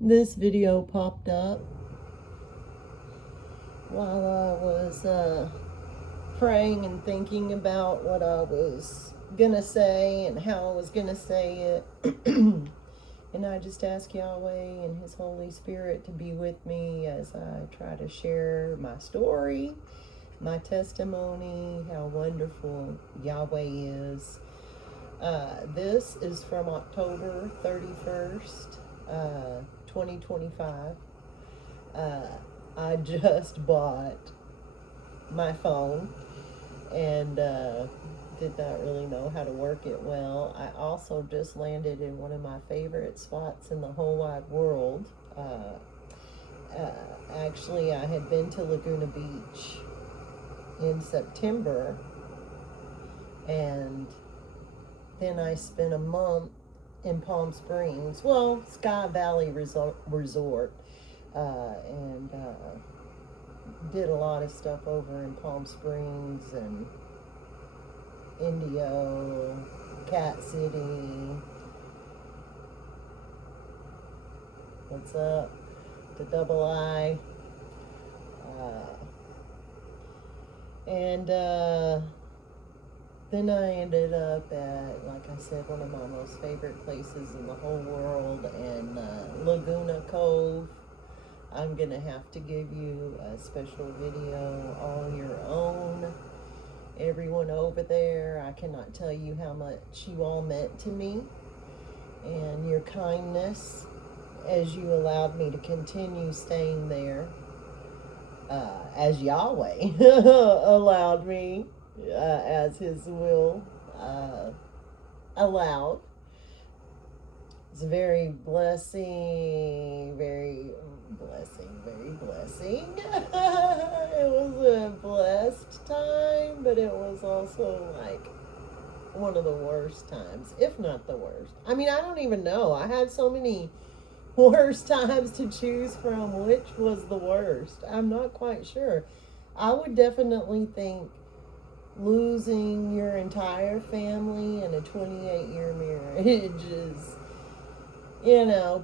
This video popped up while I was praying and thinking about what I was gonna say and how I was gonna say it. And I just ask Yahweh and His Holy Spirit to be with me as I try to share my story, my testimony, how wonderful Yahweh is. This is from October 31st, 2025. I just bought my phone and did not really know how to work it well. I also just landed in one of my favorite spots in the whole wide world. Actually, I had been to Laguna Beach in September, and then I spent a month in Palm Springs, well, Sky Valley Resort, and did a lot of stuff over in Palm Springs and Indio, Cat City. What's up? The Double I. And then I ended up at, like I said, one of my most favorite places in the whole world, and Laguna Cove. I'm going to have to give you a special video all your own. Everyone over there, I cannot tell you how much you all meant to me and your kindness as you allowed me to continue staying there, as Yahweh allowed me, as His will allowed. It's very blessing, very blessing, very blessing. It was a blessed time, but it was also like one of the worst times, if not the worst. I mean, I don't even know. I had so many worst times to choose from. Which was the worst? I'm not quite sure. I would definitely think losing your entire family in a 28-year marriage is,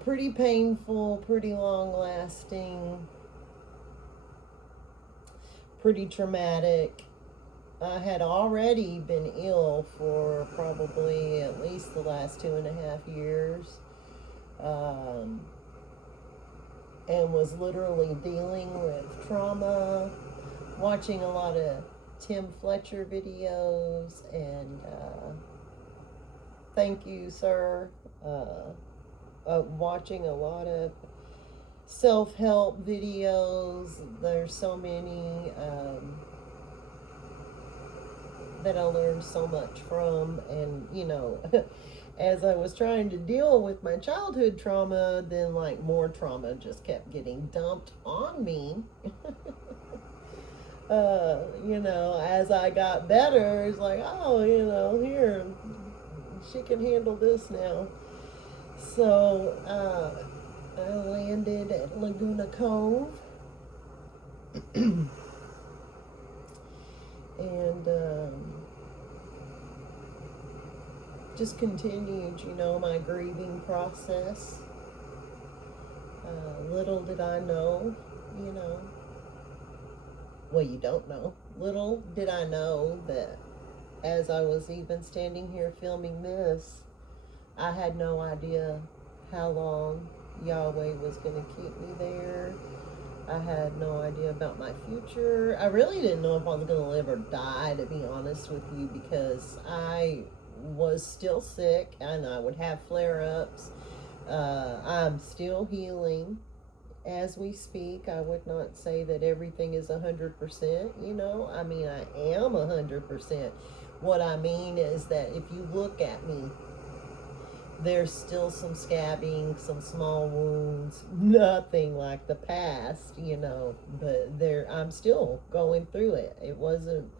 pretty painful, pretty long lasting, pretty traumatic. I had already been ill for probably at least the last 2.5 years, and was literally dealing with trauma, watching a lot of Tim Fletcher videos, and thank you, sir. Watching a lot of self-help videos. There's so many that I learned so much from, and as I was trying to deal with my childhood trauma, then like more trauma just kept getting dumped on me. As I got better, it's like, oh, here, she can handle this now. So I landed at Laguna Cove and just continued, my grieving process. Little did I know, well, you don't know. Little did I know that as I was even standing here filming this, I had no idea how long Yahweh was going to keep me there. I had no idea about my future. I really didn't know if I was going to live or die, to be honest with you, because I was still sick and I would have flare-ups. I'm still healing as we speak. I would not say that everything is 100%, I mean, I am 100%. What I mean is that if you look at me, there's still some scabbing, some small wounds, nothing like the past, but I'm still going through it. It wasn't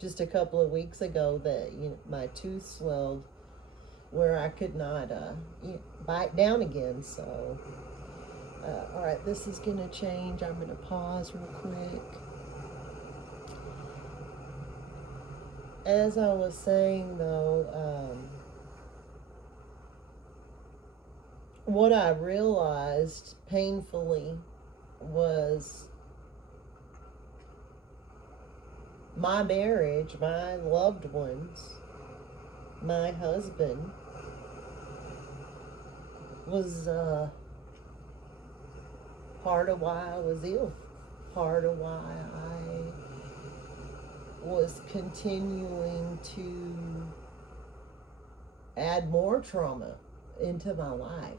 just a couple of weeks ago that my tooth swelled where I could not bite down again. So all right, this is gonna change. I'm gonna pause real quick. As I was saying, though, what I realized painfully was my marriage, my loved ones, my husband was part of why I was ill, part of why I was continuing to add more trauma into my life,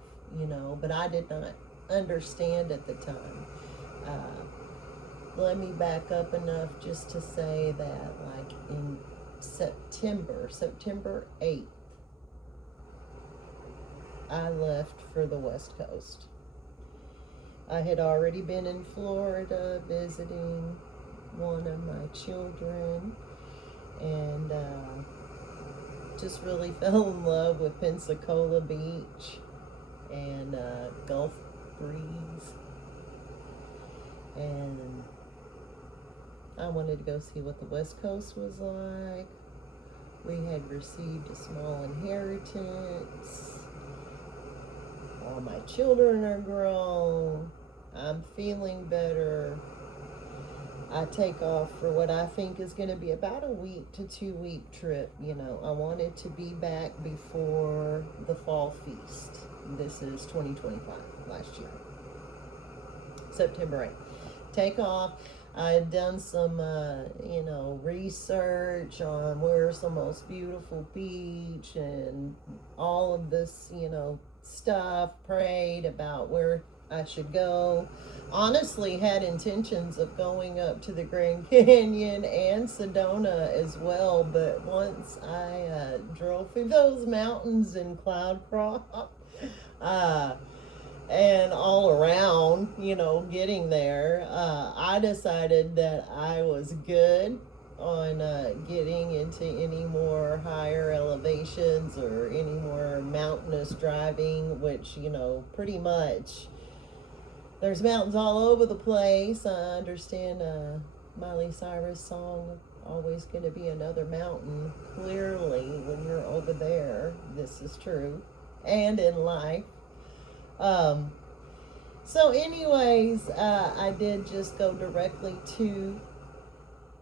but I did not understand at the time. Let me back up enough just to say that, like, in September 8th, I left for the West Coast. I had already been in Florida visiting one of my children, and just really fell in love with Pensacola Beach and Gulf breeze, and I wanted to go see what the West Coast was like. We had received a small inheritance. All my children are grown. I'm feeling better. I take off for what I think is going to be about a week to 2 week trip. I wanted to be back before the fall feast. This is 2025, last year. September 8th. Take off. I had done some, research on where's the most beautiful beach and all of this, stuff, prayed about where I should go. Honestly, had intentions of going up to the Grand Canyon and Sedona as well, but once I drove through those mountains in Cloudcroft, and all around, getting there, I decided that I was good on getting into any more higher elevations or any more mountainous driving, which, pretty much there's mountains all over the place. I understand Miley Cyrus' song, Always Gonna Be Another Mountain. Clearly, when you're over there, this is true. And in life. So anyways, I did just go directly to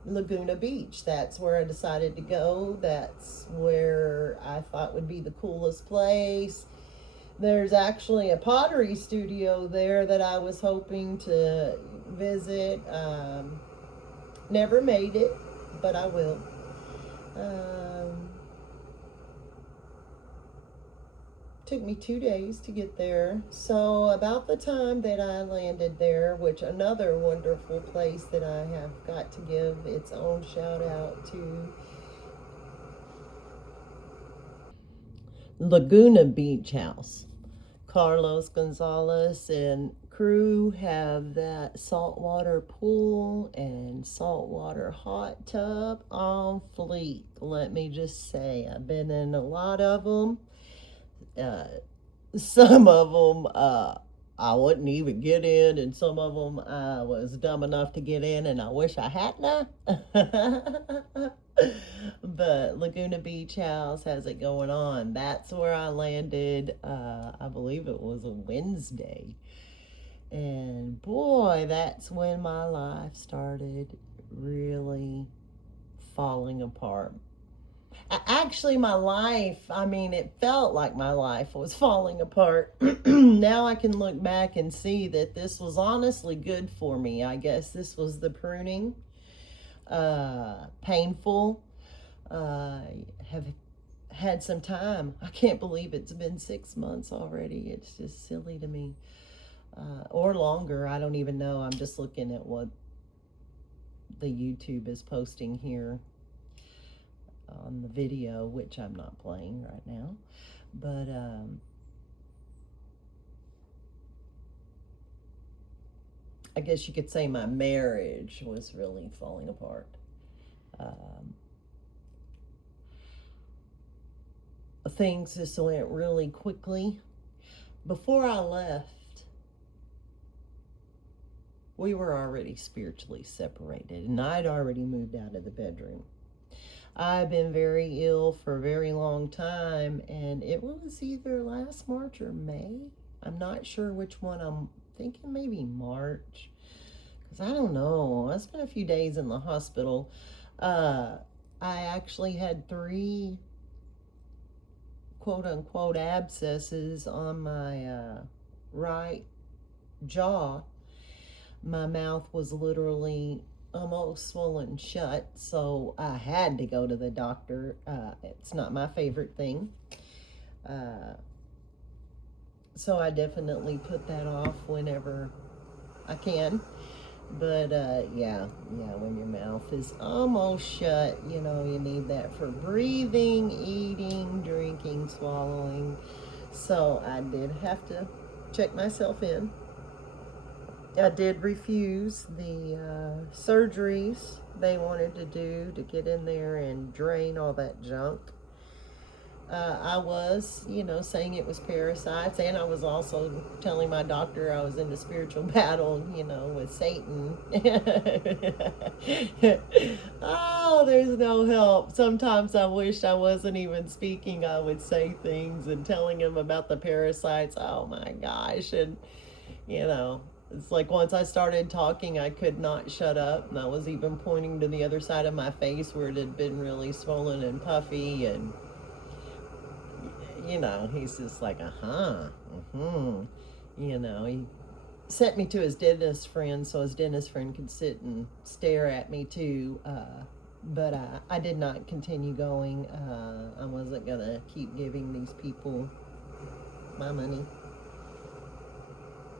Laguna Beach. That's where I decided to go. That's where I thought would be the coolest place. There's actually a pottery studio there that I was hoping to visit. Never made it, but I will. Took me 2 days to get there. So about the time that I landed there, which another wonderful place that I have got to give its own shout out to, Laguna Beach House. Carlos Gonzalez and crew have that saltwater pool and saltwater hot tub on fleek. Let me just say, I've been in a lot of them. Some of them I wouldn't even get in, and some of them I was dumb enough to get in, and I wish I hadn't. But Laguna Beach House has it going on. That's where I landed. I believe it was a Wednesday, and boy, that's when my life started really falling apart. Actually, my life, it felt like my life was falling apart. Now I can look back and see that this was honestly good for me. I guess this was the pruning. Painful. Have had some time. I can't believe it's been 6 months already. It's just silly to me. Or longer. I don't even know. I'm just looking at what the YouTube is posting here on the video, which I'm not playing right now, but I guess you could say my marriage was really falling apart. Things just went really quickly. Before I left, we were already spiritually separated, and I'd already moved out of the bedroom. I've been very ill for a very long time, and it was either last March or May. I'm not sure which one. I'm thinking maybe March. Because I don't know. I spent a few days in the hospital. I actually had 3 quote-unquote abscesses on my right jaw. My mouth was literally almost swollen shut, so I had to go to the doctor. It's not my favorite thing. So I definitely put that off whenever I can. But yeah, when your mouth is almost shut, you know, you need that for breathing, eating, drinking, swallowing. So I did have to check myself in. I did refuse the surgeries they wanted to do to get in there and drain all that junk. I was, you know, saying it was parasites, and I was also telling my doctor I was in a spiritual battle, you know, with Satan. Oh, there's no help. Sometimes I wish I wasn't even speaking. I would say things and telling him about the parasites. Oh my gosh. And, you know, it's like once I started talking, I could not shut up. And I was even pointing to the other side of my face where it had been really swollen and puffy. And, you know, he's just like, you know, he sent me to his dentist friend so his dentist friend could sit and stare at me too. But I did not continue going. I wasn't going to keep giving these people my money.